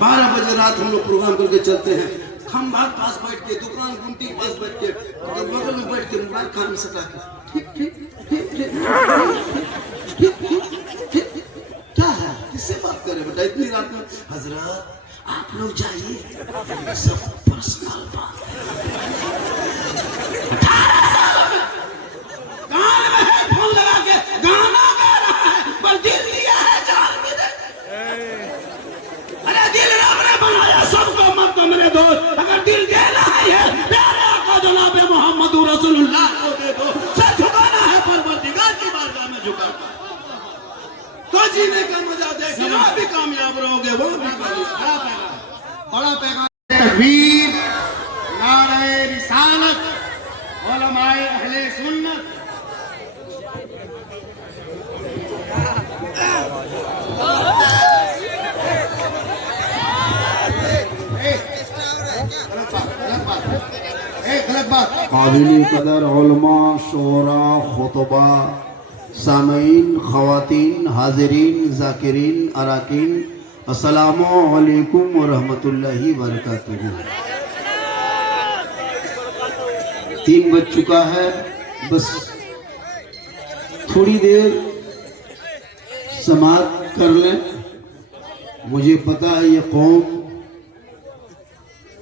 12 बजे रात हम लोग प्रोग्राम करके चलते हैं। खंभा पास बैठ के, दुकान गुमटी पास बैठ के, बगल में बैठ के मोबाइल कान में सटा के ठीक ठीक ठीक ठीक ठीक क्या है, किससे बात कर रहे बेटा इतनी रात में? हजरत आप लोग जाइए, सब पर्सनल बात है। 18 साल में कान में हेडफोन लगा के गाना गा रहा है, पर दिल दिया है जान भी दे। अरे दिल रब ने बनाया सबको, मत को मेरे दोस्त, अगर दिल देना है प्यारे आका जनाब मोहम्मद रसूलुल्लाह को दे दो। सर झुकाना है परवरदिगार की बारगाह में झुका तो जीने का मजा देखना, भी कामयाब रहोगे वो भी। बड़ा पैगाम तकबीर, नारे रिसालत, उलमाए अहले सुन्नत। काबिल कदर उलमा, शोरा, खुतबा, सामीन, खवातीन, हाजिरीन, जाकिरीन, अराकीन, अस्सलामु अलैकुम व रहमतुल्लाहि व बरकातुहू। 3 बज चुका है, बस थोड़ी देर समाअत कर लें। मुझे पता है ये कौम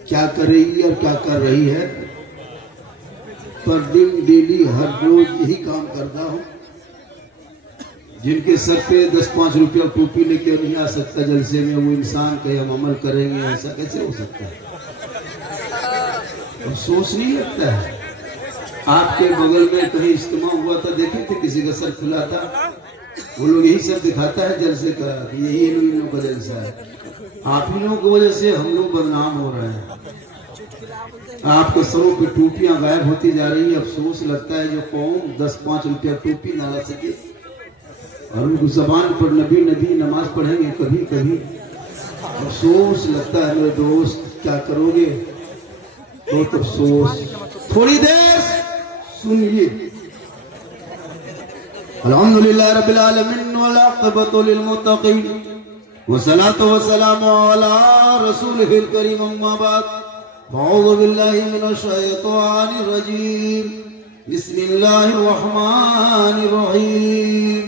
क्या कर रही है और क्या कर रही है, पर दिन डेली हर रोज यही काम करता हूँ। जिनके सर पे 10-5 रुपया टोपी लेके नहीं आ सकता जलसे में, वो इंसान कहे हम अमल करेंगे, ऐसा कैसे हो सकता है? और सोच नहीं लगता है। आपके बगल में कहीं इज्तिमा हुआ था, देखे थे किसी का सर खुला था? वो लोग यही सब दिखाता है जलसे का, यही इन लोगों का जलसा है। आप ही लोगों की वजह से हम लोग बदनाम हो रहे हैं। आपके सरों पे टोपियां गायब होती जा रही है। अफसोस लगता है जो कौम 10-5 रुपया टोपी ना ला सके और उनको जबान पर नबी नबी नमाज पढ़ेंगे कभी कभी, अफसोस लगता है मेरे दोस्त। क्या करोगे? बहुत अफसोस। थोड़ी देर सुनिए। अल्हम्दुलिल्लाह रब्बिल आलमीन वल आक़िबतु लिल मुत्तक़ीन वस्सलातु वस्सलामु अला रसूलिहिल करीम, अम्मा बाद। अऊज़ु बिल्लाहि मिनश शैतानिर रजीम। बिस्मिल्लाहिर रहमानिर रहीम।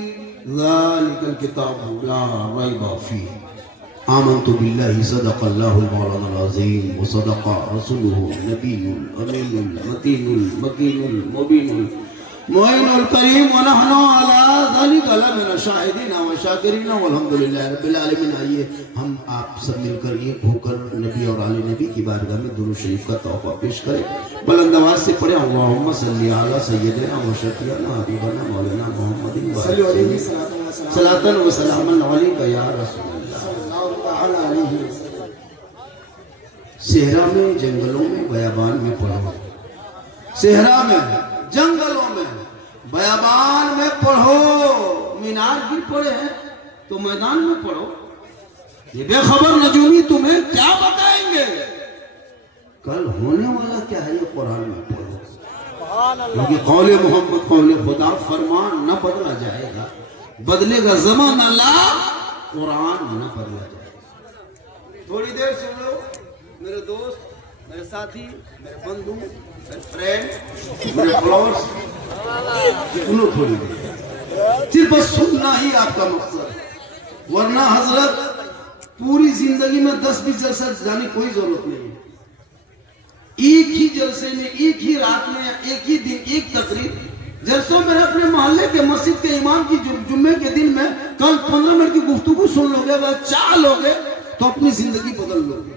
ज़ालिकल किताबु ला रैबा फीह। आमन्तु बिल्लाहि सदक़ल्लाहुल मौलानाल अज़ीम व सदक़ रसूलुहु नबियुल अमीनुल मतीनुल मकीनुल मुबीनुल मुइनुल करीम व नहनु अला ज़ालिका लमिन शाहिदीन व शाकिरीन वल्हम्दुलिल्लाहि रब्बिल आलमीन। आइए हम आप सब मिलकर एक होकर नबी और आले नबी की बारगाह में दुरूद शरीफ का तोहफा पेश करें। बुलंद आवाज से पढ़े अल्लाहुम्मा सल्ली अला सय्यिदिना व शफीअना हबीबना मौलाना मुहम्मदिन व सलातन व सलामन अलैका या रसूलल्लाह। सेहरा में, जंगलों में, बयाबान में पढ़ो। सेहरा में, जंगलों में, बयाबान में पढ़ो। मीनार भी पढ़े हैं तो मैदान में पढ़ो। ये बेखबर नजूमी तुम्हें क्या बताएंगे? कल होने वाला क्या है ये कुरान में पढ़ो, क्योंकि कौले मोहम्मद कौले खुदा, फरमान न बदला जाएगा, बदलेगा ज़माना ला, कुरान न बदला जाएगा। थोड़ी देर सुन लो मेरे दोस्त, मेरे साथी, मेरे बंधु, मेरे फ्रेंड, मेरे फॉलोअर्स, सुनो थोड़ी देर। सिर्फ बस सुनना ही आपका मकसद, वरना हजरत पूरी जिंदगी में 10-20 जलसा जाने कोई जरूरत नहीं है। एक ही जलसे में, एक ही रात में, एक ही दिन, एक तकरीर जलसों में अपने मोहल्ले के मस्जिद के इमाम की जुम्मे के दिन में कल 15 मिनट की गुफ्तगू सुन लोगे, अगर चाह लोगे तो अपनी जिंदगी बदल लोगे।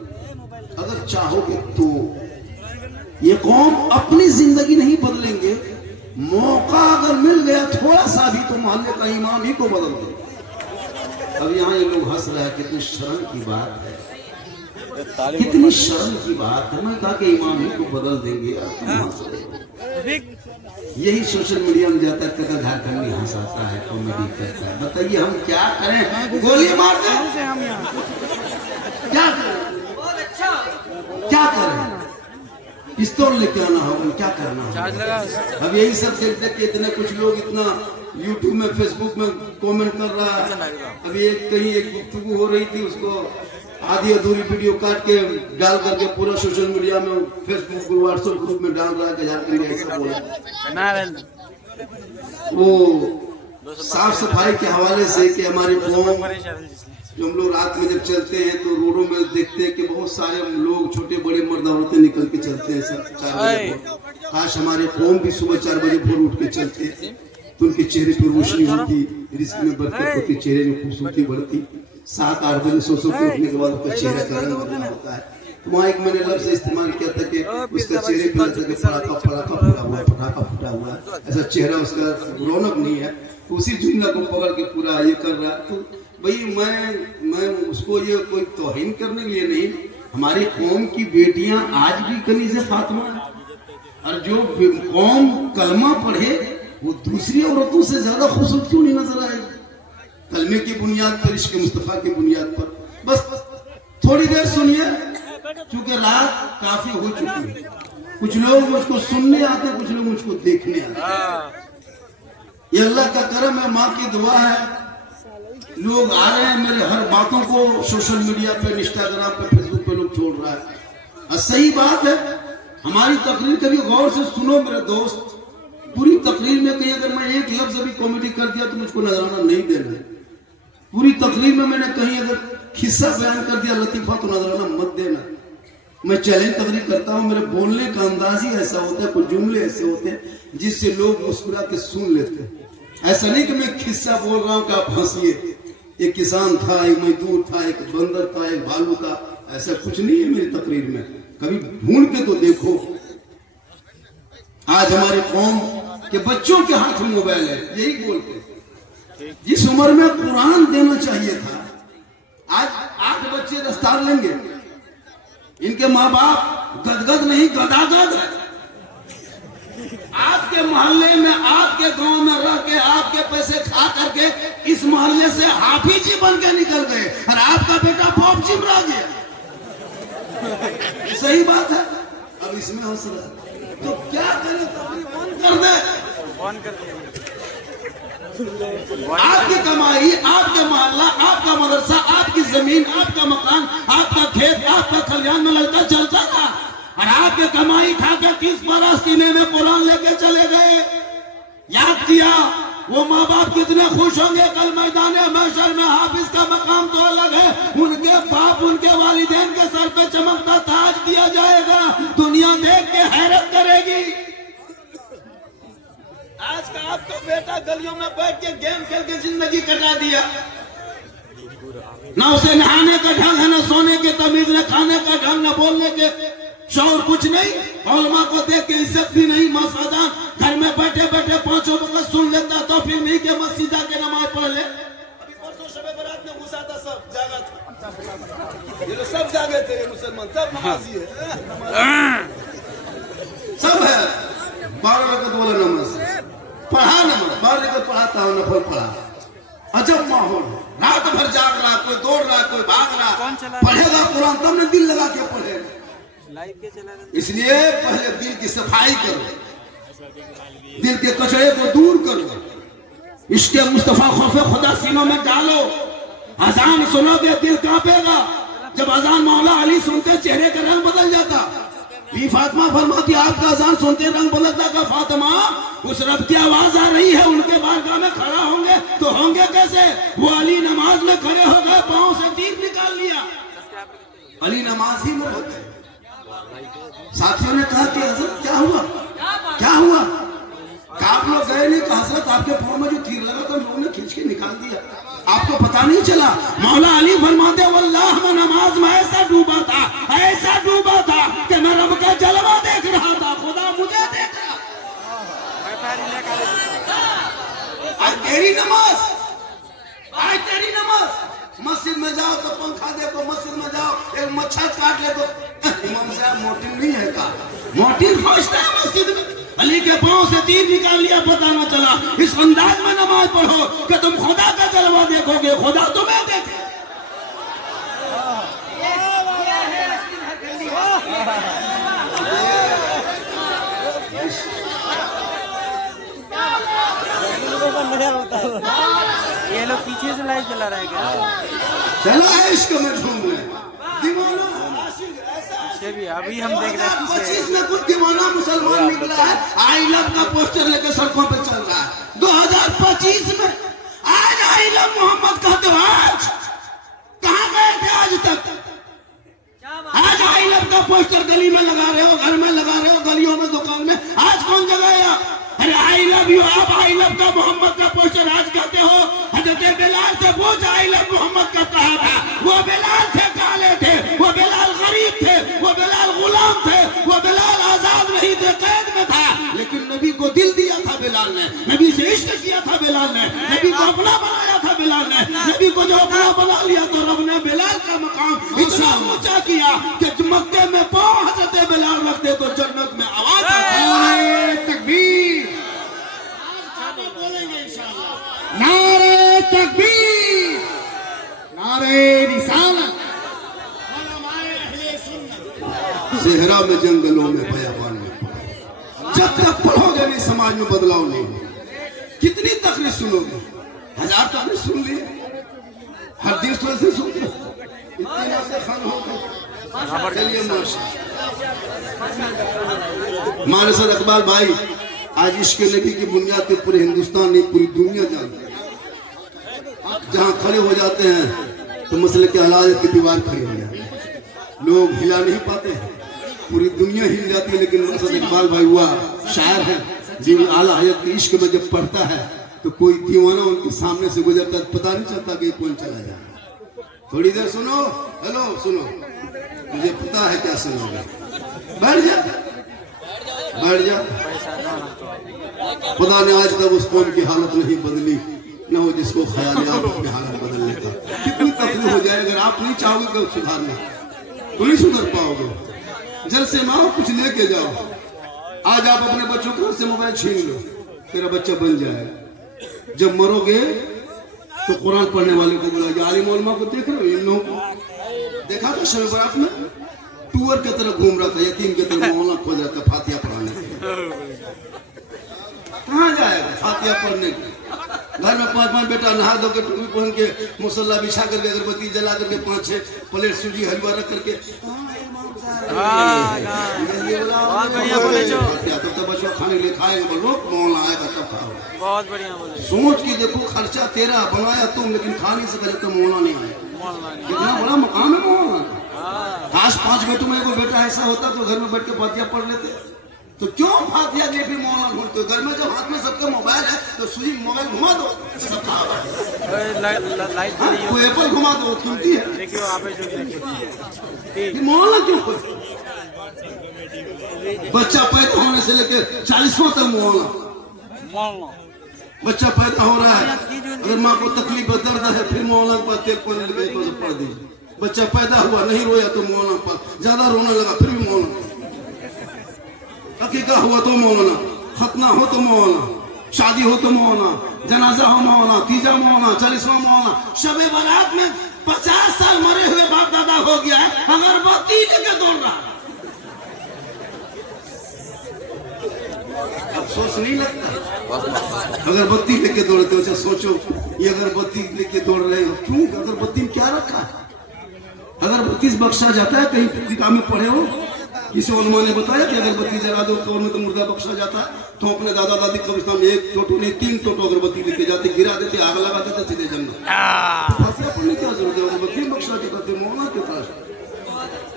अगर चाहोगे तो ये कौम अपनी जिंदगी नहीं बदलेंगे, मौका अगर मिल गया थोड़ा सा भी तो मोहल्ले का इमाम ही को बदल देंगे। अब यहाँ ये लोग हंस रहे हैं, कितनी शर्म की बात है, कितनी शर्म की बात है। मैं कहा कि इमाम ही को बदल देंगे, यही सोशल मीडिया में जाता है, कहता झारखंडी हंसाता है, कॉमेडी करता है। बताइए हम क्या करें? गोली मार दें? क्या करें? क्या करें? पिस्तौल लेके आना होगा, क्या करना होगा? अब यही सब देख देख के इतने कुछ लोग इतना यूट्यूब में, फेसबुक में कमेंट कर रहा है। अभी एक कहीं एक गुफ्तगू हो रही थी, उसको आधी अधूरी वीडियो काट के डाल करके पूरा सोशल मीडिया में, फेसबुक व्हाट्सएप ग्रुप में डाल रहा है कि झारखंड ऐसा बोला। वो साफ सफाई के हवाले से कि हमारे कौम, जो हम लोग रात में जब चलते हैं तो रोडों में देखते हैं कि बहुत सारे लोग, छोटे बड़े मर्द औरतें निकल के चलते हैं सब 4 बजे भोर। काश हमारे कौम भी सुबह 4 बजे भोर उठ के चलते तो उनके चेहरे पर रोशनी होती, रिस्क में बरकत होती, चेहरे में खूबसूरती बढ़ती। 7-8 बजे सो के उठने के बाद उसका चेहरा का रंग बदला होता है। तो वहाँ एक मैंने लफ्ज इस्तेमाल किया था कि उसका चेहरे पर लगता है फटाका फटाका फूटा हुआ, फटाका फूटा हुआ, ऐसा चेहरा उसका रौनक नहीं है। तो उसी जुमला को पकड़ के पूरा ये कर रहा है। तो भाई मैं उसको ये कोई तौहीन करने के लिए नहीं, हमारी कौम की बेटियां आज भी कनीज़े फातिमा है, और जो कौम कलमा पढ़े वो दूसरी औरतों से ज्यादा खूबसूरत क्यों नहीं नजर आएगी? कलमे की बुनियाद पर, इश्क मुस्तफा की बुनियाद पर। बस थोड़ी देर सुनिए, क्योंकि रात काफी हो चुकी है। कुछ लोग मुझको सुनने आते, कुछ लोग मुझको देखने आते। ये अल्लाह का करम है, माँ की दुआ है, लोग आ रहे हैं, मेरे हर बातों को सोशल मीडिया पे, इंस्टाग्राम पे, फेसबुक पे लोग छोड़ रहा है। और सही बात है, हमारी तकरीर कभी गौर से सुनो मेरे दोस्त। पूरी तकरीर में कहीं अगर मैं एक लफ्ज अभी कॉमेडी कर दिया तो मुझको नजराना नहीं देना है। पूरी तकरीर में मैंने कहीं अगर खिस्सा बयान कर दिया, लतीफा, तो नजराना मत देना। मैं चैलेंज तकरीर करता हूँ, मेरे बोलने का अंदाज ही ऐसा होता है, कुछ जुमले ऐसे होते हैं जिससे लोग मुस्कुरा के सुन लेते हैं। ऐसा नहीं कि मैं खिस्सा बोल रहा हूँ कि आप हंसिए। एक किसान था, एक मजदूर था, एक बंदर था, एक भालू था, ऐसा कुछ नहीं है मेरी तकरीर में। कभी ढूंढ के तो देखो। आज हमारे कौम के बच्चों के हाथ में मोबाइल है, यही बोलते। जिस उम्र में कुरान देना चाहिए था, आज 8 बच्चे दस्तार लेंगे। इनके माँ बाप गदगद नहीं गदागद है। आपके मोहल्ले में, आपके गांव में रह के, आपके पैसे खा करके इस मोहल्ले से हाफिज जी बन के निकल गए, और आपका बेटा पॉप जी रह गया। सही बात है। अब इसमें हंस रहा है तो क्या करें? बंद कर दे। आपकी कमाई, आपका मोहल्ला, आपका मदरसा, आपकी जमीन, आपका मकान, आपका खेत, आपका खलिहान में लड़का चलता था, और आपके कमाई खा के 30 बरस सीने में कुरान लेके चले गए। याद किया वो माँ बाप कितने खुश होंगे कल मैदाने महशर में। हाफिज का मकाम तो अलग है, उनके बाप, उनके वालिदैन के सर पे चमकता ताज दिया जाएगा, दुनिया देख के हैरत करेगी। आज का आपका बेटा गलियों में बैठ के गेम खेल के जिंदगी कटा दिया। ना उसे नहाने का ढंग है, ना सोने के तमीज, न खाने का ढंग, न बोलने के शौर, कुछ नहीं। औलमा को देख के इज्जत भी नहीं। मसादान घर में बैठे बैठे 5 वक्त सुन लेता, तो फिर नहीं के मस्जिद आके नमाज पढ़ ले। अभी परसों शबे बरात में घुसा था, सब जागा था। ये लोग सब जागे थे, ये मुसलमान सब नमाजी है, सब है। 12 वक्त बोला नमाज, पढ़ा नमाज, 12 वक्त पढ़ाता हूँ, नफल पढ़ा। अजब माहौल, रात भर जाग रहा, कोई दौड़ रहा, कोई भाग रहा। पढ़ेगा कुरान तब ने दिल लगा के पढ़ेगा। इसलिए पहले दिल की सफाई करो, दिल के कचरे को दूर करो, इश्क़ मुस्तफा खौफ़े खुदा सीनों में डालो। अजान सुनोगे दिल कांपेगा। जब अजान मौला अली सुनते चेहरे का रंग बदल जाता। भी फातिमा फरमाती आपका अजान सुनते रंग बदलता का फातिमा, उस रब की आवाज आ रही है, उनके बारगाह में खड़ा होंगे तो होंगे कैसे? वो अली नमाज में खड़े हो गए, पांव से तीर निकाल लिया, अली नमाज ही में हो गए। साथियों ने कहा कि हजरत क्या हुआ, क्या हुआ? आप लोग गए नहीं? कहा हजरत आपके पांव में जो तीर लगा था लोगों ने खींच के निकाल दिया, आपको पता नहीं चला। मौला अली फरमाते वल्लाह मैं नमाज में ऐसा डूबा था, ऐसा डूबा था कि मैं रब का जलवा देख रहा था, खुदा मुझे देख रहा। आज तेरी नमाज, आज तेरी नमाज। मस्जिद में जाओ तो पंखा देखो, मस्जिद में जाओ एक मच्छर काट ले तो इमाम साहब मोटिन नहीं है का, मोटिन खोजता है मस्जिद में। अली के पांव से तीर निकाल लिया, पता न चला। इस अंदाज में नमाज पढ़ो कि तुम खुदा का जलवा देखोगे, खुदा तुम्हें देखे। ये लोग पीछे से लाइव चला रहा है क्या? चला है इश्क में झूम रहे। दीवाना ये भी अभी हम देख रहे हैं 2025 में कुछ दीवाना मुसलमान निकला है, आई लव का पोस्टर लेकर सड़कों पे चल रहा है। 2025 में आज आई लव मोहम्मद कहते हो, आज कहाँ गए थे आज तक? आज आई लव का पोस्टर गली में लगा रहे हो, घर में लगा रहे हो, गलियों में, दुकान में, आज कौन जगह? अरे आई लव यू, आप आई लव का मोहम्मद का पोस्टर आज कहते हो। हजरत बिलाल से पूछ आई लव मोहम्मद का कहा था? वो बिलाल थे, काले थे, वो बिलाल गरीब थे, वो बिलाल गुलाम थे, वो बिलाल आजाद नहीं थे, कैद में था, लेकिन नबी को दिल दिया था बिलाल ने, नबी से इश्क किया था बिलाल ने, नबी को अपना बनाया था बिलाल ने। नबी को जो अपना बना लिया तो रब ने बिलाल का मकाम इतना ऊंचा किया कि मक्के में पांव हजरत बिलाल रखते तो जन्नत में आवाज आए तकबीर, नारे तकबीर, नारे रिसालत। सेहरा में, जंगलों में, बयाबान में, जब तक पढ़ोगे नहीं समाज में बदलाव नहीं होगा। कितनी तकलीफ सुनोगे? 1000 तकलीफ सुन ली, हर दिन से सुनते इतने से खान हो गए। चलिए मानसर अकबाल भाई, आज इश्क नबी की बुनियाद पे पूरे हिंदुस्तान नहीं पूरी दुनिया जानती है। जहाँ खड़े हो जाते हैं तो मसले के हालात की दीवार खड़ी हो जाती है, लोग हिला नहीं पाते हैं, पूरी दुनिया हिल जाती है। लेकिन मानसर इकबाल भाई हुआ शायर है, जो आला हयात के इश्क में जब पढ़ता है तो कोई दीवाना उनके सामने से गुजरता है, पता नहीं चलता कि कौन चला जाए। थोड़ी देर सुनो, हेलो सुनो, मुझे पता है क्या सुनोगे, बैठ जा, बैठ जा। खुदा ने आज तक उस कौम की हालत नहीं बदली, न हो जिसको ख्याल है आपकी हालत बदलने का। कितनी तकलीफ हो जाए, अगर आप नहीं चाहोगे कि सुधारना तो नहीं सुधर पाओगे। जल से माओ, कुछ लेके जाओ। आज आप अपने बच्चों को से मोबाइल छीन लो, तेरा बच्चा बन जाएगा। जब मरोगे तो कुरान पढ़ने वाले को बुलाया। आलिम उलमा को देख रहे हो, इन लोगों को देखा था शब बारात में टूअर की तरह घूम रहा था, यतीम की तरह मौला खोज रहा था फातिया पढ़ाने के। कहाँ जाएगा फातिया पढ़ने के? घर में 5-5 बेटा नहा धो के टोपी पहन के मुसल्ला बिछा करके अगरबत्ती जला करके 5-6 प्लेट सूजी हलवा रख करके तो बच्चों खाने के लिए खाएंगे, बोलो मौला आएगा तब खाओ। बहुत बढ़िया बोले। सोच के देखो, खर्चा तेरा बनाया तुम, लेकिन खाने से पहले तो मौला नहीं आया। कितना बड़ा मकाम है मौला का। काश 5 बेटों में एगो बेटा ऐसा होता तो घर में बैठ के फातिया पढ़ लेते। तो क्यों फातिया के भी मौला ढूंढते हो? घर में जब हाथ में सबके मोबाइल है तो सूजी मोबाइल घुमा दो, सब कोई एप्पल घुमा दो, कीमती है। देखियो मौला क्यों? बच्चा पैदा होने से लेकर 40वां तक मौला। बच्चा पैदा हो रहा है, अगर माँ को तकलीफ दर्द है फिर मौला पर तेल पढ़ दीजिए। बच्चा पैदा हुआ नहीं रोया तो मौला पर, ज्यादा रोने लगा फिर भी मौला। अकीका हुआ तो मौलाना, खतना हो तो मौलाना, शादी हो तो मौलाना, जनाजा हो मौलाना, तीजा मौलाना, 40वां मौलाना। शबे बारात में 50 साल मरे हुए बाप दादा हो गया है, अगरबत्ती लेके दौड़ रहा है। अफसोस नहीं लगता? अगरबत्ती लेके दौड़ते हो। अच्छा सोचो, ये अगरबत्ती लेके दौड़ रहे हो, क्यों? अगरबत्ती में क्या रखा है? अगरबत्ती बख्शा जाता है? कहीं किताब में पढ़े हो? किसी उलमा ने बताया कि अगरबत्ती जला दो कौन में तो मुर्दा बख्शा जाता है? तो अपने दादा दादी कब्रिस्तान में 1 टोटो नहीं 3 टोटो अगरबत्ती लेके जाते, गिरा देते, आग लगा देते, सीधे जंगल। फातिया पढ़ने क्या जरूरत है? अगरबत्ती बख्शा जाते, मौला के पास।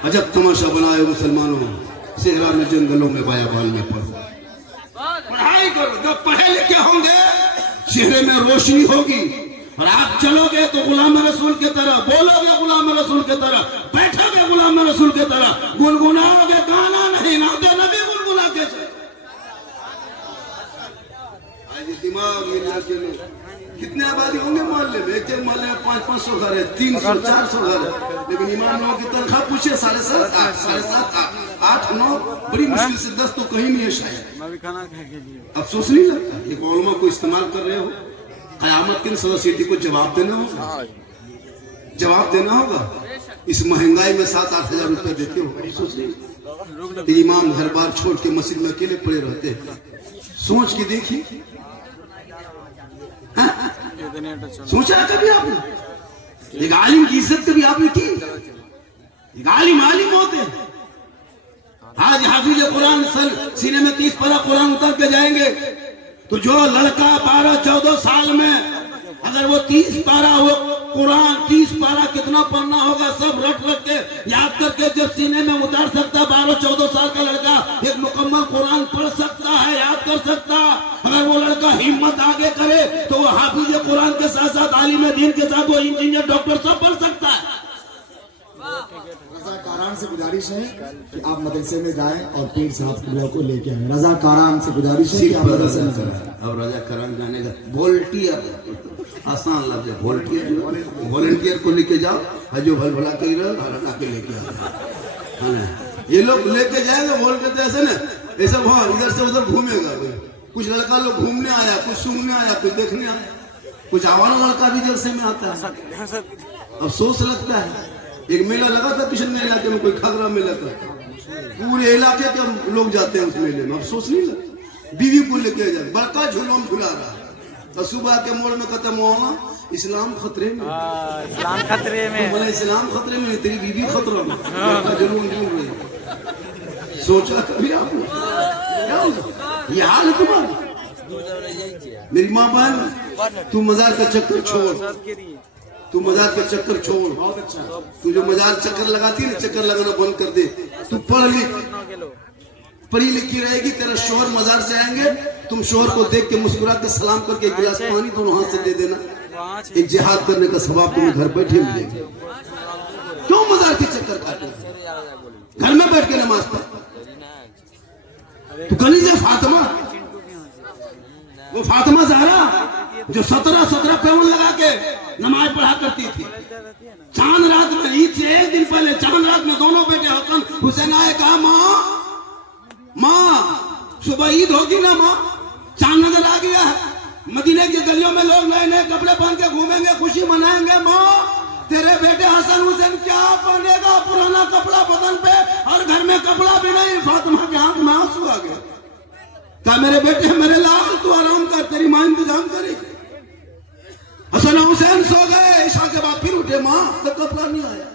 अजब तमाशा बनाए मुसलमानों, सेहरा में, जंगलों में, बयाबान में पढ़ो, पढ़ाई करो। जब पढ़े लिखे होंगे चेहरे में रोशनी होगी, और आप चलोगे तो गुलाम रसूल की तरह, बोलोगे गुलाम रसूल की तरह, बैठोगे गुलाम रसूल की तरह, गुनगुनाओगे, गाना नहीं नाते नबी गुनगुना कैसे? आज दिमाग मिलना चाहिए। कितने आबादी होंगे मोहल्ले में? एक मोहल्ले में 500-500 घर है, 300-400 घर है, लेकिन इमाम लोगों की तनख्वाह पूछे 7.5, 8, 8, 9, बड़ी मुश्किल से 10 तो कहीं नहीं है शायद। अफसोस नहीं लगता? एक उलमा को इस्तेमाल कर रहे हो, कयामत के सोसाइटी को जवाब देना होगा, जवाब देना होगा। इस महंगाई में 7-8 हजार रुपए देते हो, अफसोस नहीं? इमाम घर बार छोड़ के मस्जिद में अकेले पड़े रहते हैं। सोच के देखिए, सोचा कभी आपने? एक आलिम की इज्जत कभी आपने की? गाली माली मौत है। आज हाफिज कुरान सीने में 30 पारा कुरान उतर के जाएंगे तो जो लड़का 12-14 साल में अगर वो 30 पारा वो कुरान 30 पारा कितना पढ़ना होगा सब रट के याद करके जब सीने में उतार सकता 12-14 साल का लड़का एक मुकम्मल कुरान पढ़ सकता है, याद कर सकता। अगर वो लड़का हिम्मत आगे करे तो वो हाफिज कुरान के साथ साथ आलिम दीन के साथ वो इंजीनियर डॉक्टर सब पढ़ सकता है। रज़ाकारान से गुजारिश है कि आप मदरसे में जाएं और पीर साहब किबला को लेके आए। रज़ाकारान से गुजारिश है कि आप मदरसे में जाएं। और रज़ाकारान जाने का वॉलंटियर आसान लफ्ज है, वॉलंटियर को लेके जाओ, हजो भल भला कही रहो, हला के लेके आओ, है ना। ये लोग लेके जाएंगे वॉलंटियर तो ऐसे ना ऐसा वहाँ इधर से उधर घूमेगा। कुछ लड़का लोग घूमने आया, कुछ सुनने आया, कुछ देखने आया, कुछ आवारा लड़का भी जलसे में आता है। अफसोस लगता है। एक मेला लगा था किशन इलाके में, कोई खगरा मेला था, पूरे इलाके के लोग जाते हैं उस मेले में। अफसोस नहीं लगता, बीवी को लेके जाए, बड़का झूलों झूला रहा तो सुबह के मोड़ में खत्म होना इस्लाम खतरे में, इस्लाम खतरे में, तो इस्लाम खतरे में, तेरी बीवी खतरा में, जुलूम झूल रही। सोचा कभी आपने क्या होगा ये हाल है तुम्हारा। मेरी माँ बहन तू मजार का चक्कर छोड़, तू मजार के चक्कर छोड़। बहुत अच्छा, तू जो मजार चक्कर लगाती है ना, चक्कर लगाना बंद कर दे। तू पढ़ लिख, पढ़ी लिखी रहेगी, तेरा शोहर मजार से आएंगे, तुम शोहर को देख के मुस्कुरा के सलाम करके एक गिलास पानी दोनों हाथ से दे देना, एक जिहाद करने का सवाब तुम्हें घर बैठे मिलेगा। क्यों मजार के चक्कर काटे, घर में बैठ के नमाज पढ़। तू कनीज़े फातिमा, वो फातिमा ज़हरा जो 17 पैवन लगा के नमाज पढ़ा करती थी। चांद रात में, ईद से एक दिन पहले चांद रात में दोनों बेटे हसन हुसैन आए, कहा माँ सुबह ईद होगी ना माँ, चांद नजर आ गया है, मदीने की गलियों में लोग नए नए कपड़े पहन के घूमेंगे, खुशी मनाएंगे। माँ तेरे बेटे हसन हुसैन क्या पहनेगा, पुराना कपड़ा बदन पे और घर में कपड़ा भी नहीं। फातिमा के हाथ में आंसू आ गया, कहा मेरे बेटे मेरे लाल तू आराम कर, तेरी माँ इंतजाम करेगी। हसन हुसैन सो गए, ईशा के बाद फिर उठे, माँ तब कपड़ा नहीं आया।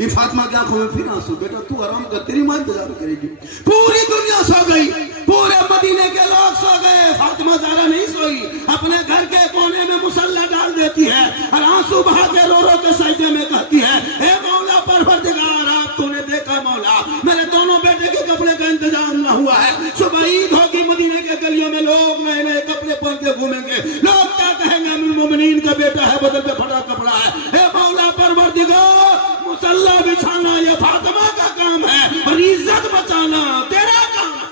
ये फातिमा की आंखों में फिर आंसू, बेटा तू आराम कर, तेरी माँ इंतजार करेगी। पूरी दुनिया सो गई, पूरे मदीने के लोग सो गए, फातिमा ज़हरा नहीं सोई, अपने घर के कोने में मुसल्ला डाल देती है और आंसू बहा के रो रो के सजदे में कहती है, हे मौला परवरदिगार, आप तूने देखा मौला मेरे दोनों बेटे के कपड़े का इंतजाम ना हुआ है, सुबह ईद होगी, मदीने के गलियों में लोग नए नए कपड़े पहन के घूमेंगे, लोग क्या कहेंगे, अमीरुल मोमिनीन का बेटा है, बदन पे फटा कपड़ा है। हे मौला परवरदिगार, मुसल्ला बिछाना ये फातिमा का काम है और इज्जत बचाना तेरा काम है।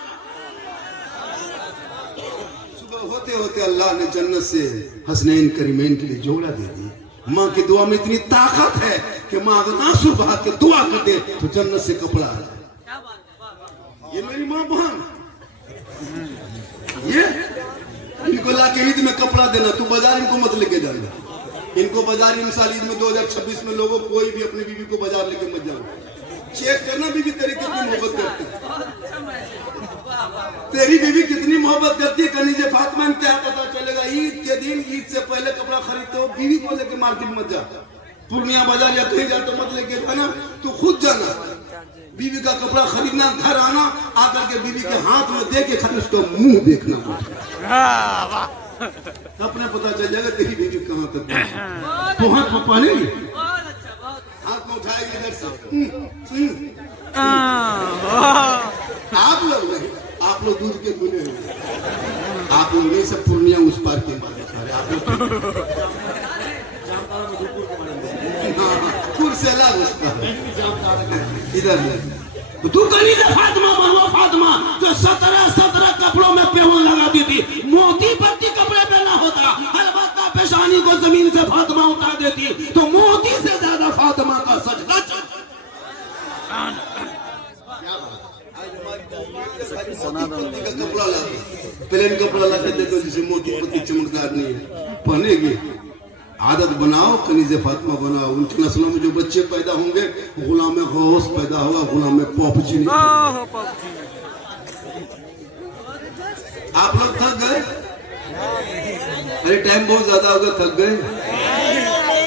सुबह होते होते अल्लाह ने जन्नत से हसनैन करीमैन के लिए जोड़ा दे दी। माँ की दुआ में इतनी ताकत है कि माँ अगर आंसू बहा के दुआ कर दे तो जन्नत से कपड़ा आ जाए। ये मेरी माँ बहन, ये इनको ला के ईद में कपड़ा देना, तू बाजार इनको मत लेके जाना, इनको बाजार मिसाल ईद में 2026 में लोगों कोई भी अपनी बीवी को बाजार लेके मत जाओ। चेक करना बीवी तेरी कितनी मोहब्बत करती है, तेरी बीवी कितनी मोहब्बत करती है। कनीज़े फातिमा क्या पता चलेगा, ईद के दिन ईद से पहले कपड़ा खरीदते हो, बीवी को लेके मार्केट मत जा, पूर्णिया बाजार या कहीं जा तो मत लेके जाना, तू खुद जाना, बीवी का कपड़ा खरीदना, घर आना, आकर के बीवी के हाथ में दे के खाली उसका मुंह देखना पड़ता, अपने पता चल जाएगा तेरी बीवी कहाँ तक। तो हाथ में पहनेगी, हाथ में उठाएगी इधर से। आप लोग नहीं, आप लोग दूध के गुने हुए, आप लोग नहीं, सब पूर्णिया उस पार के मारे सारे आप लोग कुर्सेला उस पार इधर नहीं। तू कनीज़े फातिमा बनवा, फातिमा जो 17 कपड़ों में पेवन लगाती थी, मोती पत्ती कपड़े पे ना होता, अलबत्ता पेशानी को जमीन से फातिमा उठा देती, तो मोती से ज्यादा फातिमा का सजदा कपड़ा ला, प्लेन कपड़ा ला के देखो जिसे मोती पत्ती चमकदार नहीं है, पहनेगी। आदत बनाओ, कनीज़े फातिमा बनाओ, उनकी नस्लों में जो बच्चे पैदा होंगे गुलाम गौस पैदा होगा, गुलाम पॉपजी नहीं। आप लोग थक गए, अरे टाइम बहुत ज्यादा होगा, थक गए,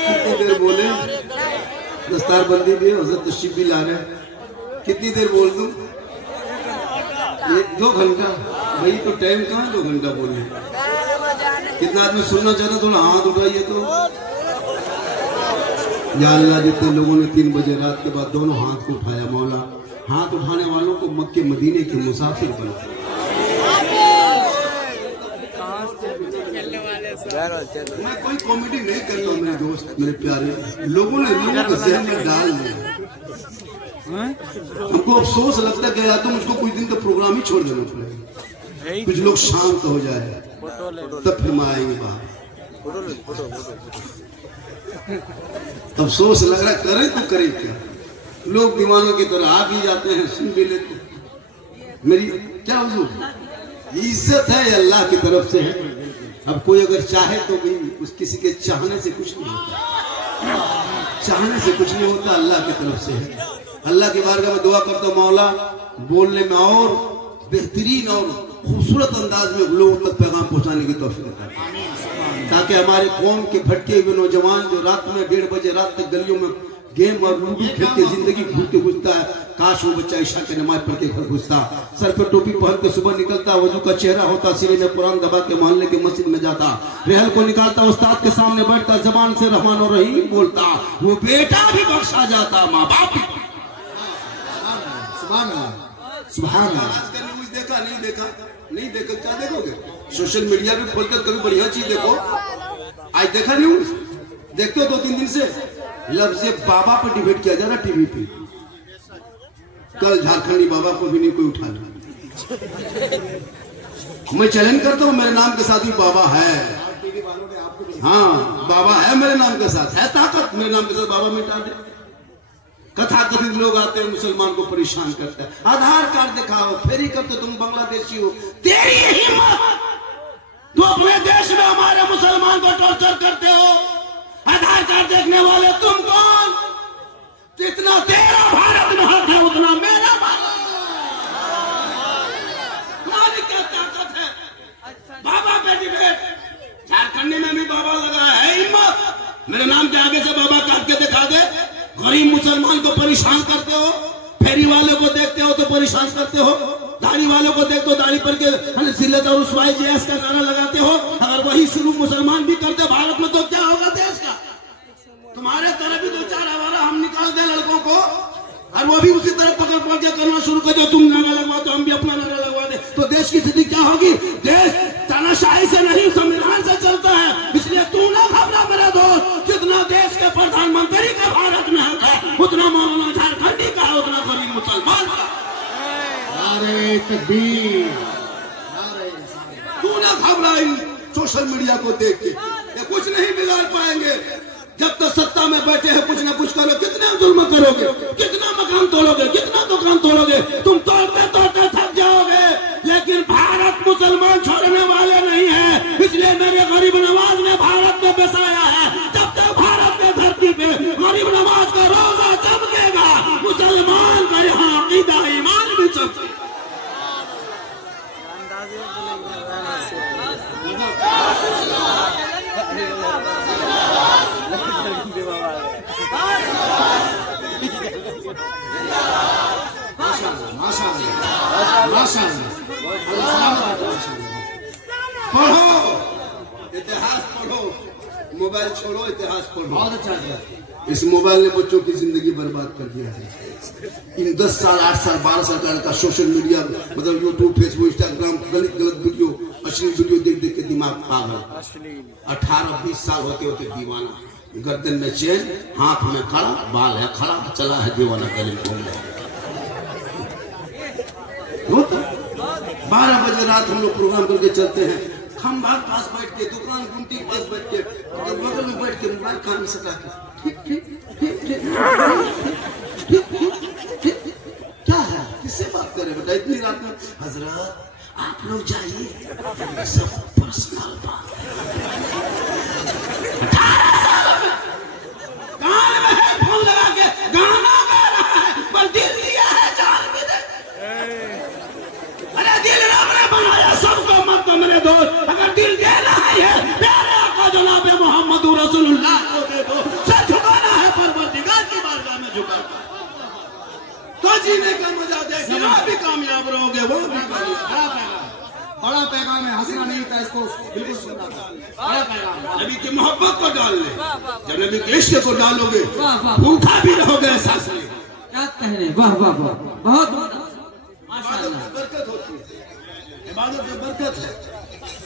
कितनी देर बोले, दस्तार बंदी भी है, हजरत तशरीफ भी ला रहे हैं। कितनी देर बोल दूं? 2 घंटा। भाई तो टाइम कहाँ 2 घंटा बोलने? कितना आदमी सुनना चाहता थोड़ा हाथ उठाइए तो। या अल्लाह, जितने लोगों ने 3 बजे रात के बाद दोनों हाथ को उठाया, मौला हाथ उठाने वालों को मक्के मदीने के मुसाफिर बना। मैं कोई कॉमेडी नहीं करता हूँ मेरे दोस्त, मेरे प्यारे लोगों ने लोगों को जहन में डाल दिया। हमको अफसोस लगता है कि या तो मुझको कुछ दिन का प्रोग्राम ही छोड़ देना पड़ेगा, कुछ लोग शांत हो जाए तब फिर मैं आएंगे बाहर। अफसोस लग रहा है, करें तो करें क्या? लोग दीवानों की तरह आ भी जाते हैं, सुन भी लेते हैं। मेरी क्या हुजूर, इज्जत है अल्लाह की तरफ से है। अब कोई अगर चाहे तो भी उस किसी के चाहने से कुछ नहीं होता, चाहने से कुछ नहीं होता, अल्लाह की तरफ से है। अल्लाह के बारगाह में दुआ करता हूं, मौला बोलने में और बेहतरीन और खूबसूरत अंदाज में लोगों तक पैगाम पहुंचाने की तौफीक अता फरमाए, ताकि हमारे कौम के भटके हुए नौजवान जो रात में 1:30 बजे रात तक गलियों में गेम और लूडो खेल के जिंदगी घूमते घुसता है, काश वो बच्चा ईशा के नमाज पढ़ के घर घुसता, सर पर टोपी पहन के सुबह निकलता, वजू का चेहरा होता, सिरे में कुरान दबा के मोहल्ले के मस्जिद में जाता, रहल को निकालता, उस्ताद के सामने बैठता, जबान से रहमान और रहीम बोलता, वो बेटा भी बख्शा जाता, माँ बाप भी। सुभान अल्लाह, सुभान अल्लाह। आज का न्यूज़ देखा नहीं देखा? नहीं देखा, क्या देखोगे? सोशल मीडिया पे खोलकर कभी बढ़िया चीज देखो। आज देखा न्यूज़? देखते हो 2-3 दिन से लफ्ज़ बाबा पर डिबेट किया जा रहा टीवी पे। कल झारखंडी बाबा को भी नहीं कोई उठा। मैं चैलेंज करता हूँ, मेरे नाम के साथ भी बाबा है। हाँ, बाबा है मेरे नाम के साथ, है ताकत मेरे नाम के साथ, बाबा मिटा दे। कथा कथित लोग आते हैं, मुसलमान को परेशान करते हैं। आधार कार्ड दिखाओ, फेरी करते तुम बांग्लादेशी हो, तेरी हिम्मत, तू अपने देश में हमारे मुसलमान को टॉर्चर करते हो। आधार कार्ड देखने वाले तुम कौन? जितना तेरा भारत में हक है उतना मेरा तुम्हारी क्या ताकत है? बाबा पे डिबेट, झारखंडी में भी बाबा लगा है, हिम्मत मेरे नाम के आगे से बाबा काट के दिखा दे। गरीब मुसलमान को परेशान करते हो, फेरी वाले को देखते हो तो परेशान करते हो, दाढ़ी वालों को देखते हो दाढ़ी पर के जिल्लत और रुसवाई जैस का नारा लगाते हो। अगर वही शुरू मुसलमान भी करते भारत में तो क्या होगा देश का? तुम्हारे तरफ भी 2-4 आवारा हम निकाल दे लड़कों को, और वो भी उसी तरफ पकड़ के करना शुरू कर दो, तुम नारा लगवा तो हम भी अपना नारा लगवा दे, तो देश की स्थिति क्या होगी? देश तानाशाही से नहीं संविधान से चलता है। इसलिए तू ना घबरा मेरे दोस्त, जितना देश के प्रधानमंत्री का भारत में हक है उतना मौलाना झारखंडी का है, उतना गरीब मुसलमान का। नारे तकबीर। तू ना घबरा इन सोशल मीडिया को देख के, ये कुछ नहीं बिगाड़ पाएंगे। जब तक सत्ता में बैठे हैं कुछ ना कुछ करो। कितने जुल्म करोगे, कितना मकान तोड़ोगे, कितना दुकान तोड़ोगे? तुम तोड़ते तोड़ते थक जाओगे, लेकिन भारत मुसलमान छोड़ने वाले नहीं है। इसलिए मेरे गरीब नवाज ने भारत में बसाया है। जब तक भारत के धरती पे गरीब नवाज का रोजा चमकेगा, मुसलमान का यहाँ अकीदा ईमान भी चमकेगा। पढ़ो, इतिहास पढ़ो, मोबाइल छोड़ो, इतिहास पढ़ो। बहुत अच्छा। इस मोबाइल ने बच्चों की जिंदगी बर्बाद कर दिया है। इन 10 साल 8 साल 12 साल का सोशल मीडिया, मतलब यूट्यूब, फेसबुक, इंस्टाग्राम, गलत वीडियो, अश्लील वीडियो देख देख के दिमाग पागल। 18-20 साल होते होते दीवाना, गर्दन में चेन, हाथ में खड़ा, बाल है खड़ा, चला है दीवाना गले घूम रहा। 12 बजे रात हम लोग प्रोग्राम करके चलते हैं, खंभात पास बैठ के, दुकान गुमटी के पास बैठ के, बगल में बैठ के मोबाइल कान में सटा के, क्या है, किससे बात कर रहे बेटा इतनी रात में? हजरत आप लोग जाइए, सब पर्सनल बात। 18 साल में कान में हेडफोन लगा के गाना गा रहा है, पर दिल दिया है जान भी दे। अरे दिल रब ने बनाया सबको, मत तो मेरे दोस्त, अगर दिल देना है प्यारे आका जनाब मोहम्मद रसूलुल्लाह को दे दो। सर झुकाना है परवरदिगार की बात। जीने का मजा देखिए, आप भी कामयाब रहोगे, वो भी बड़ा पैगाम है, हंसना नहीं था इसको, बिल्कुल सुनना था। बड़ा पैगाम नबी की मोहब्बत को डाल ले, जब नबी के इश्क को डालोगे भूखा भी रहोगे एहसास में। क्या कह रहे हैं, वाह वाह वाह, बहुत इबादत में बरकत होती है, इबादत में बरकत है।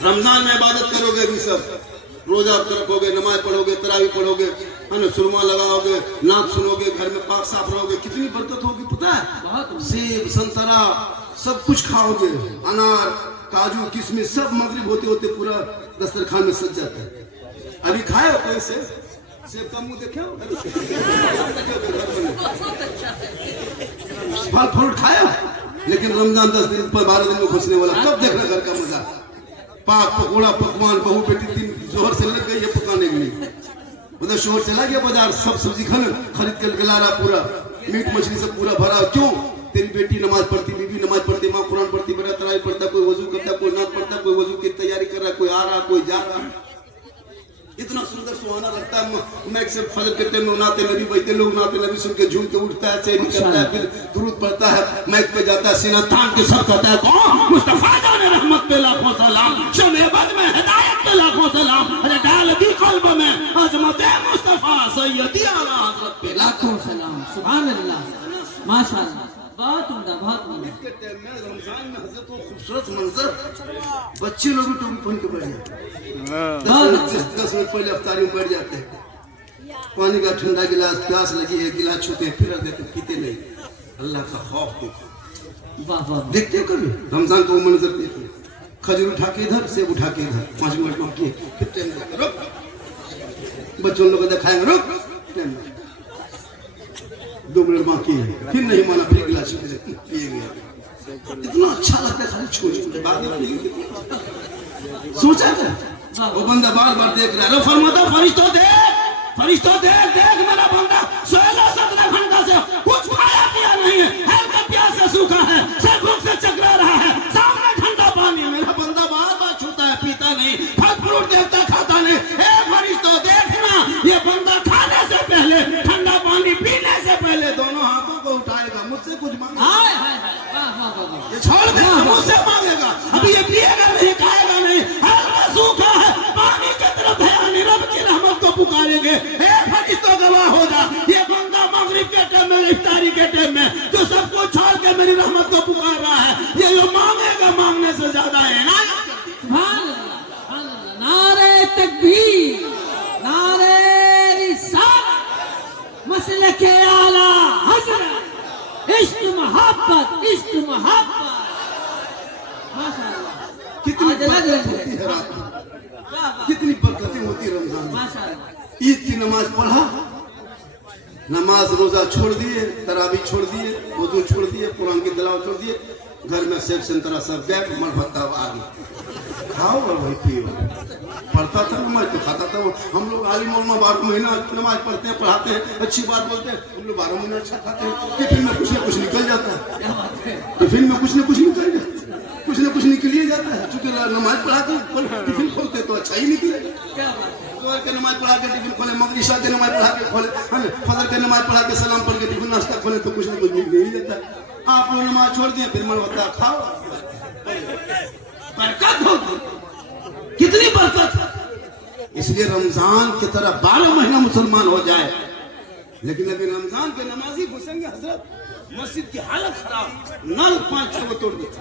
रमजान में इबादत करोगे भी सब, रोजा रखोगे, नमाज पढ़ोगे, तरावी पढ़ोगे, है ना, सुरमा लगाओगे, नाच सुनोगे, घर में पाक साफ रहोगे, कितनी बरकत होगी पता है। सेब संतरा सब कुछ खाओगे, अनार काजू किशमिश सब मगरिब होते होते पूरा दस्तरखान में सज जाता है। अभी खाए हो कोई सेब का मुंह देखे हो? फल फ्रूट खाए हो, लेकिन रमजान 10 दिन पर 12 दिन में घुसने वाला, कब देखना घर का मजा, पाक पकौड़ा पकवान, बहू बेटी 3 जोहर से लग गई है पकाने के लिए, मतलब शोर चला गया बाजार, सब सब्जी खरीद के ला रहा, पूरा मीट मछली सब पूरा भरा। क्यों? तेरी बेटी नमाज पढ़ती, बीबी नमाज पढ़ती, माँ कुरान पढ़ती, बेटा तराई पढ़ता, कोई वजू करता, कोई नाच पढ़ता, कोई वजू की तैयारी कर रहा, कोई आ रहा, कोई जा रहा। इतना सुंदर सुहाना लगता है। मैक से फजर के टाइम में नाते नबी बजते, लोग नाते नबी सुन के झूम के उठता है, सहरी करता है, फिर दुरूद पढ़ता है, मैक पे जाता है, सीना तान के सब कहता है, कौन? मुस्तफा जाने रहमत पे लाखों सलाम, शमेबद में हिदायत पे लाखों सलाम, अरे डाल दी कल्ब में अजमत मुस्तफा सैयदी आला हजरत पे लाखों सलाम, सुभान अल्लाह, माशाअल्लाह, बहुत उम्दा, बहुत उम्दा। के टाइम में रमजान में हजरत को खूबसूरत मंजर, बच्चे लोग भी टोपी पहन के बैठ जाते हैं, 10 मिनट पहले अफ्तारी में बैठ जाते हैं, पानी का ठंडा गिलास, प्यास लगी है, गिलास छूते फिर देते, पीते नहीं। अल्लाह का खौफ देखो, वाह वाह, देखते कभी रमजान का वो मंजर देखिए, खजूर उठा के इधर, सेब उठा के इधर, 5 मिनट बाकी है, फिर टाइम देते, रुक, बच्चों लोग दिखाएंगे, रुक, टाइम 2 मिनट बाकी है, फिर नहीं माना, फिर गिलास पिएंगे। इतना अच्छा लगता है, खाली छोटी बात नहीं सोचा था। वो बंदा बार बार देख रहा है, फरमाता फरिश्तों देख मेरा बंदा 16-17 घंटा से कुछ खाया पिया नहीं है, हल्का प्यास से सूखा है, सर भूख से चकरा रहा है, सामने ठंडा पानी, मेरा बंदा बार बार छूता है, पीता नहीं, फल फ्रूट देखता खाता नहीं। फरिश्तों देखना, ये बंदा खाने से पहले, ठंडा पानी पीने से पहले दोनों हाथों को उठाएगा, मुझसे कुछ मांगेगा, ये छोड़ दे, मुझसे मांगेगा, अभी ये पिएगा नहीं, खाएगा नहीं, हल्का सूखा है, पानी की तरफ ध्यान, रब की रहमत को पुकारेंगे। फरिश्तों गवाह हो जा, ये बंदा मगरिब के टाइम में, इफ्तारी के टाइम में जो सब कुछ छोड़ के मेरी रहमत को पुकार रहा है, ये जो मांगेगा मांगने से ज्यादा है ना। नारे तकबीर, नारे रिसालत, मसलके आला हज़रत, इश्क मोहब्बत, इश्क मोहब्बत, माशाअल्लाह, कितनी आज लग रही होती है, है रात में, कितनी बरकतें होती है रमजान में। माशाअल्लाह, ईद की नमाज पढ़ा, नमाज रोजा छोड़ दिए, तरावी छोड़ दिए, वजू छोड़ दिए, कुरान की तिलावत छोड़ दिए, घर में सेब संतरा सब गए, मर भत्ता आ गई, खाओ और वही पियो। पढ़ता था नमाज तो खाता था वो। हम लोग आलिम उलमा 12 महीना नमाज पढ़ते हैं, पढ़ाते हैं, अच्छी बात बोलते हैं, हम लोग 12 महीना अच्छा खाते हैं, टिफिन में कुछ ना कुछ निकल जाता है, टिफिन में कुछ ना कुछ निकल जाता है, कुछ ना कुछ निकलिए जाता है, चूंकि नमाज पढ़ा के टिफिन खोलते तो अच्छा ही निकले। जोहर के नमाज पढ़ा के टिफिन खोले, मगरिब इशा के नमाज पढ़ा के खोले, फजर के नमाज पढ़ा के सलाम पढ़ के टिफिन नाश्ता खोले तो कुछ ना कुछ निकल ही जाता है। आप लोग नमाज छोड़ दिए, फिर मन होता है खाओ, बरकत होगी, कितनी बरकत। इसलिए रमजान की तरह 12 महीना मुसलमान हो जाए, लेकिन अभी रमजान के नमाजी घुसेंगे हजरत, मस्जिद की हालत खराब, नल 5-6 तोड़ देते,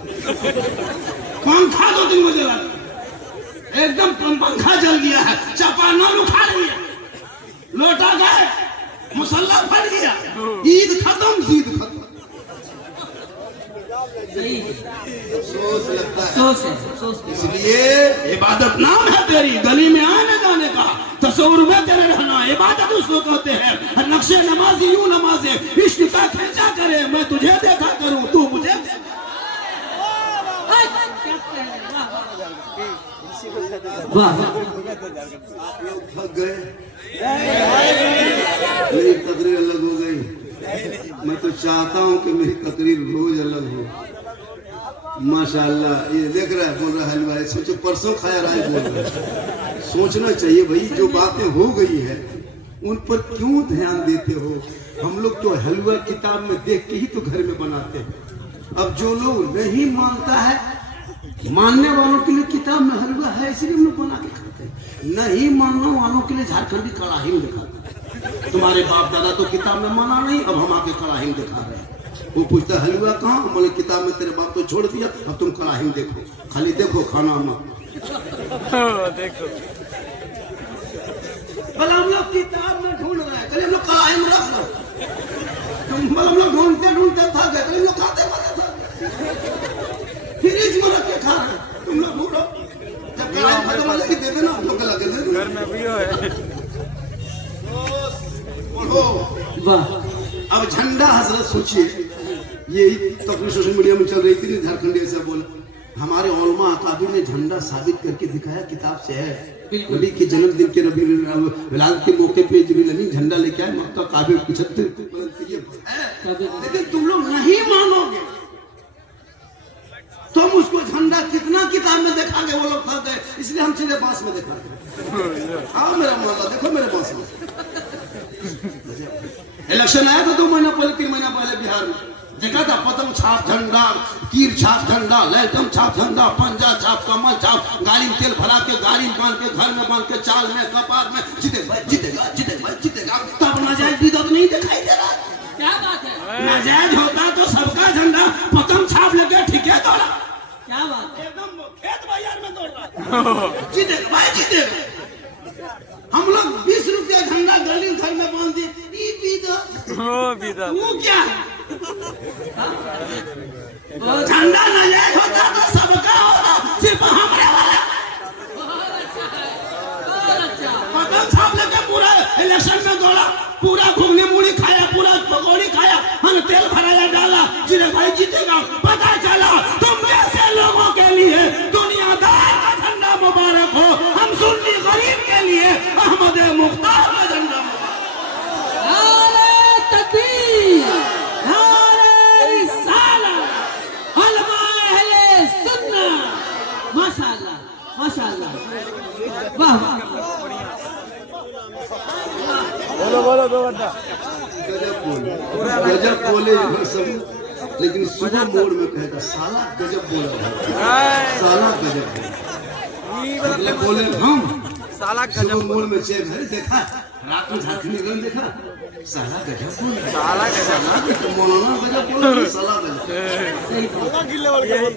पंखा 2 दिन बजे लगा, एकदम पंखा जल गया है, चापानल उखाड़ लिया, लोटा गए, मुसल्ला फट गया, ईद खत्म, जीद खत्म। सोच लगता है, इसलिए इबादत नाम है तेरी, गली में आने जाने का, तस्वुर में तेरे रहना, इबादत उसको कहते हैं। नक्शे नमाजी यूं नमाजे, इश्क का खर्चा करे, मैं तुझे देखा करूं, तू मुझे वाह, आप लोग थक गए, मेरी तकरीर अलग हो गई। मैं तो चाहता हूं कि मेरी तकरीर रोज अलग हो। माशाअल्लाह, ये देख रहा है, बोल रहा है हलवाई, सोचो परसों खाया राय बोल रहा है। सोचना चाहिए भाई, जो बातें हो गई है उन पर क्यों ध्यान देते हो? हम लोग तो हलवा किताब में देख के ही तो घर में बनाते हैं। अब जो लोग नहीं मानता है, मानने वालों के लिए किताब में हलवा है इसलिए हम लोग बना के खाते हैं, नहीं मानने वालों के लिए झारखंडी कड़ाही में दिखाते हैं। तुम्हारे बाप दादा तो किताब में माना नहीं, अब हम आके कड़ाही में दिखा रहे हैं। वो पूछता हलवा कहाँ? मैंने किताब में तेरे बाप को छोड़ दिया, अब तुम कड़ाही में देखो, खाली देखो, खाना मत देखो। भला हम लोग किताब में ढूंढ रहे हैं, कल हम लोग कड़ाही में रख लो। तुम हम लोग ढूंढते ढूंढते थक गए, कल हम लोग खाते फ्रिज में रख के खा रहे हैं। तुम लोग ढूंढो, जब कड़ाही खत्म हो जाएगी दे देना, हम लोग लगे दे घर में भी है। वाह। अब झंडा हजरत सोचिए, यही तकरीर सोशल मीडिया में चल रही थी, झारखंडी ऐसा बोला। हमारे उलमा अकाबिर ने झंडा साबित करके दिखाया, किताब से है। नबी के जन्मदिन के नबी विलादत के मौके पे जिब्रील अमीन झंडा लेके आए, मक्का काबे 75। लेकिन तुम लोग नहीं मानोगे, तुम उसको झंडा कितना किताब में देखा गए, वो लोग खा गए, इसलिए हम सीधे बांस में देखा गए। हाँ मेरा मोहल्ला देखो, मेरे बांस में इलेक्शन आया था 2 महीना पहले, 3 महीना पहले बिहार में, देखा था पतंग छाप झंडा, कीर छाप झंडा, लैटम छाप झंडा, पंजा छाप, कमल छाप, गाड़ी में तेल भरा के, गाड़ी में बांध के, घर में बांध के, चाल में, कपार में, जीतेगा जीतेगा जीतेगा जीतेगा। तब नाजायज विरोध नहीं दिखाई दे रहा। क्या बात है? नाजायज होता तो सबका झंडा पतंग छाप लेके ठीके दौड़ा। क्या बात है? एकदम खेत बाजार में दौड़ रहा। जीतेगा भाई जीतेगा। हम लोग 20 रुपया झंडा गली घर में बांध दिए, वो क्या झंडा नाजायज होता तो सबका होता, सिर्फ हमारे वाला। पतंग छाप लेके पूरा इलेक्शन में दौड़ा, पूरा घुगनी मुड़ी खाया, पूरा पकौड़ी खाया, हम तेल भराया डाला, जिन्हें भाई जीतेगा। पता चला तुम जैसे लोगों के लिए दुनियादार का झंडा मुबारक हो, हम सुन्नी गरीब के लिए अहमद मुख्तार का झंडा मुबारक। नारे तकबीर, नारे रिसालत, उलमा अहले सुन्नत। माशाअल्लाह माशाअल्लाह, वाह वाह। बोलो 2 घंटा। गजब बोले इधर सब, लेकिन सुबह मोड़ में कहेगा साला गजब बोला, साला गजब मतलब बोले हम साला सुबह मोड़ में चेक है, देखा रात में झारखंडी रन देखा, साला गजब बोला, साला गजब, मौलाना गजब बोला, साला गजब।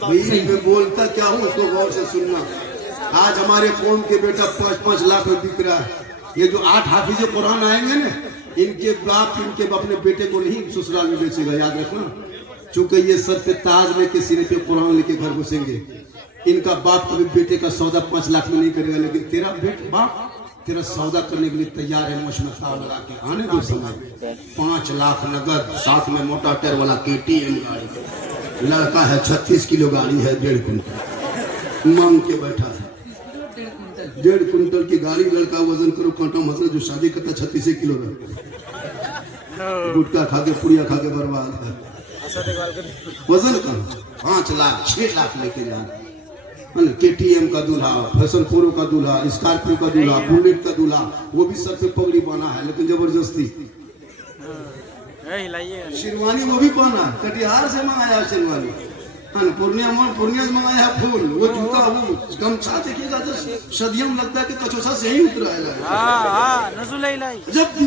भाई मैं बोलता क्या हूँ उसको गौर से सुनना। आज हमारे कौम के बेटा 5-5 लाख में बिक रहा है। ये जो 8 हाफिज कुरान आएंगे ना, इनके बाप इनके अपने बेटे को नहीं ससुराल में बेचेगा, याद रखना। चूंकि ये सर पे ताज लेके, सिरे पे कुरान लेके घर घुसेंगे, इनका बाप कभी बेटे का सौदा 5 लाख में नहीं करेगा, लेकिन तेरा बाप तेरा सौदा करने के लिए तैयार है। मुश्किल ताव लगा के आने दो समय, 5 लाख नगद, साथ में मोटा टायर वाला KTM गाड़ी, लड़का है 36 किलो गाड़ी है, 1.5 कुंटल मांग के बैठा है। 1.5 कुंटल की गाड़ी, लड़का वजन करो कांटा मसला, जो शादी करता 36 किलो गुटखा खा के, पुड़िया खा के बर्बाद है। वजन करो 5 लाख 6 लाख लेके जा, KTM का दूल्हा, फैशन प्रो का दूल्हा, स्कॉर्पियो का दूल्हा, बुलेट का दूल्हा, वो भी सर पे पगड़ी बांधा है, लेकिन जबरदस्ती शेरवानी वो भी पहना, कटिहार से मंगाया शेरवानी, पूर्णिया से मंगाया फूल, वो जूता, वो गमछा देखिएगा तो सदियों लगता है कि कचौसा से ही उतरा है। जब भी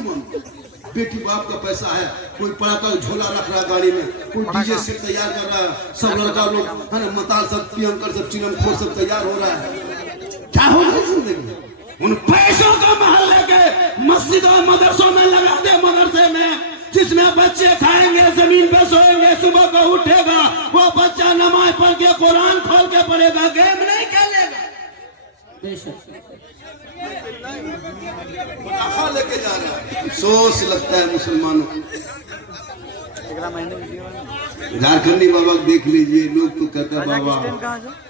बेटी बाप का पैसा है, कोई पड़ा का झोला रख रहा है गाड़ी में, कोई डीजे सेट तैयार कर रहा है, सब लड़का लोग है ना, मताल सब, पियंकर सब, चिलम खोर सब तैयार हो रहा है। क्या हो रहा है जिंदगी? उन पैसों का महल लेके मस्जिद और मदरसों में लगा दे, मदरसे में जिसमें बच्चे खाएंगे, जमीन पे सोएंगे, सुबह को उठेगा वो बच्चा नमाज पढ़ के कुरान खोल के पढ़ेगा, गेम नहीं खेलेगा। मुनाफा लेके जा रहा है, अफसोस लगता है मुसलमानों को। झारखंडी बाबा देख लीजिए, लोग तो कहते हैं बाबा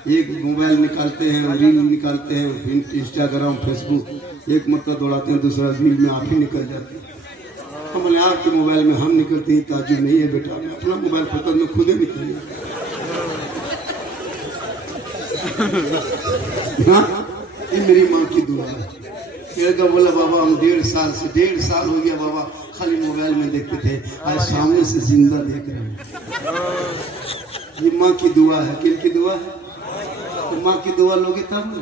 एक मोबाइल निकालते हैं, रील निकालते हैं, इंस्टाग्राम फेसबुक, एक मतलब दौड़ाते हैं, दूसरा रील में आप ही निकल जाते हैं। हमारे आपके मोबाइल में हम निकलते हैं, ताजुब नहीं है बेटा, मैं अपना मोबाइल पकड़ में खुद ही निकल। हाँ, ये मेरी माँ की दुआ है। लड़का बोला बाबा हम 1.5 साल हो गया बाबा खाली मोबाइल में देखते थे, आज सामने से जिंदा देख रहे हैं। ये माँ की दुआ है। किसकी दुआ है? तो माँ की दुआ लोगे तब ना,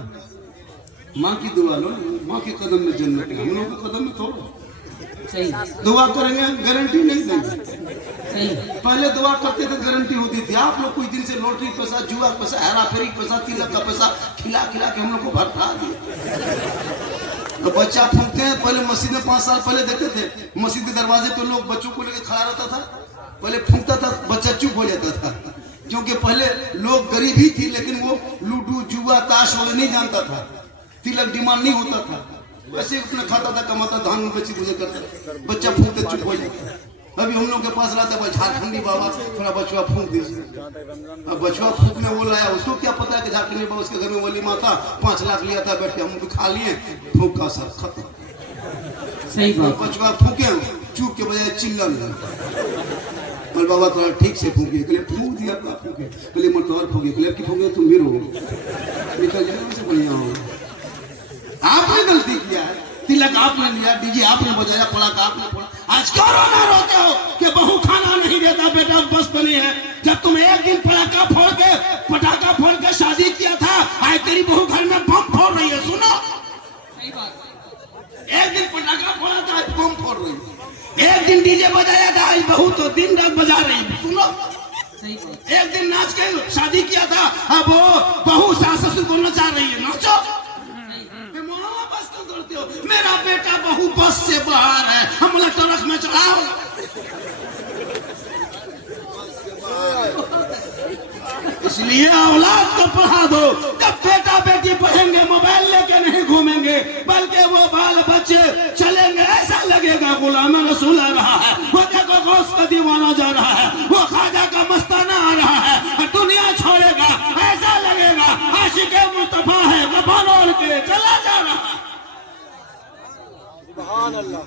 माँ की दुआ लो, माँ के कदम में जन्नत है, हम लोग के कदम में थोड़ा। सही दुआ करेंगे गारंटी नहीं देंगे। सही पहले दुआ करते थे गारंटी होती थी। आप लोग कुछ दिन से लॉटरी पैसा, जुआ पैसा, हेरा फेरी पैसा, तिलक का पैसा खिला खिला के हम लोग को भटका दिए। तो बच्चा फूकते हैं, पहले मस्जिद में 5 साल पहले देखते थे मस्जिद के दरवाजे पे लोग बच्चों को लेकर खड़ा रहता था, पहले फूकता था, बच्चा चुप हो जाता था, क्योंकि पहले लोग गरीब ही थी लेकिन वो लूडो जुआ ताश वगैरह नहीं जानता था, तिलक डिमांड नहीं होता था, वैसे अपने खाता था, कमाता, धान में बेची गुजर करता, बच्चा फूकते चुप हो जाता। अभी हम लोग के पास रहता है झारखंडी बाबा थोड़ा बचुआ फूक दीजिए। अब बचुआ फूकने वो लाया, उसको क्या पता है कि झारखंडी बाबा उसके घर में वली माता 5 लाख लिया था, बैठ के हम खा लिए, फूका सब खत्म। सही बात। बचुआ फूके चूक के बजाय चिल्लन। और बाबा थोड़ा ठीक से फूके, कहले फूक दिया का फूके, कहले मटोर फूके, कहले की फूके तुम भी रो निकल जाने से बढ़िया हो। आपने गलती किया है, तिलक आपने लिया, डीजे आपने बजाया, पड़ाका आपने फोड़ा, आज क्यों रोना रोते हो कि बहू खाना नहीं देता, बेटा बस बनी है। जब तुम एक दिन पटाखा फोड़ के शादी किया था, आज तेरी बहू घर में बम फोड़ रही है। सुनो, सही बात। एक दिन पटाखा फोड़ा था, आज बम फोड़ रही है। एक दिन डीजे बजाया था, आज बहू तो दिन रात बजा रही है। सुनो, सही बात। एक दिन नाच के शादी किया था, अब वो बहू सास ससुर को नचा रही है। नाचो, बस क्यों करते हो? मेरा बेटा बहू बस से बाहर है, हम लोग ट्रक में चढ़ाओ। इसलिए औलाद को पढ़ा दो। जब बेटा बेटी पढ़ेंगे मोबाइल लेके नहीं घूमेंगे, बल्कि वो बाल बच्चे चलेंगे, ऐसा लगेगा गुलाम रसूल आ रहा है, वो देखो गौस का दीवाना जा रहा है, वो ख्वाजा का मस्ताना आ रहा है, दुनिया छोड़ेगा, ऐसा लगेगा आशिक़े मुस्तफा है, कफन ओढ़ के चला जा रहा है। सुभान अल्लाह।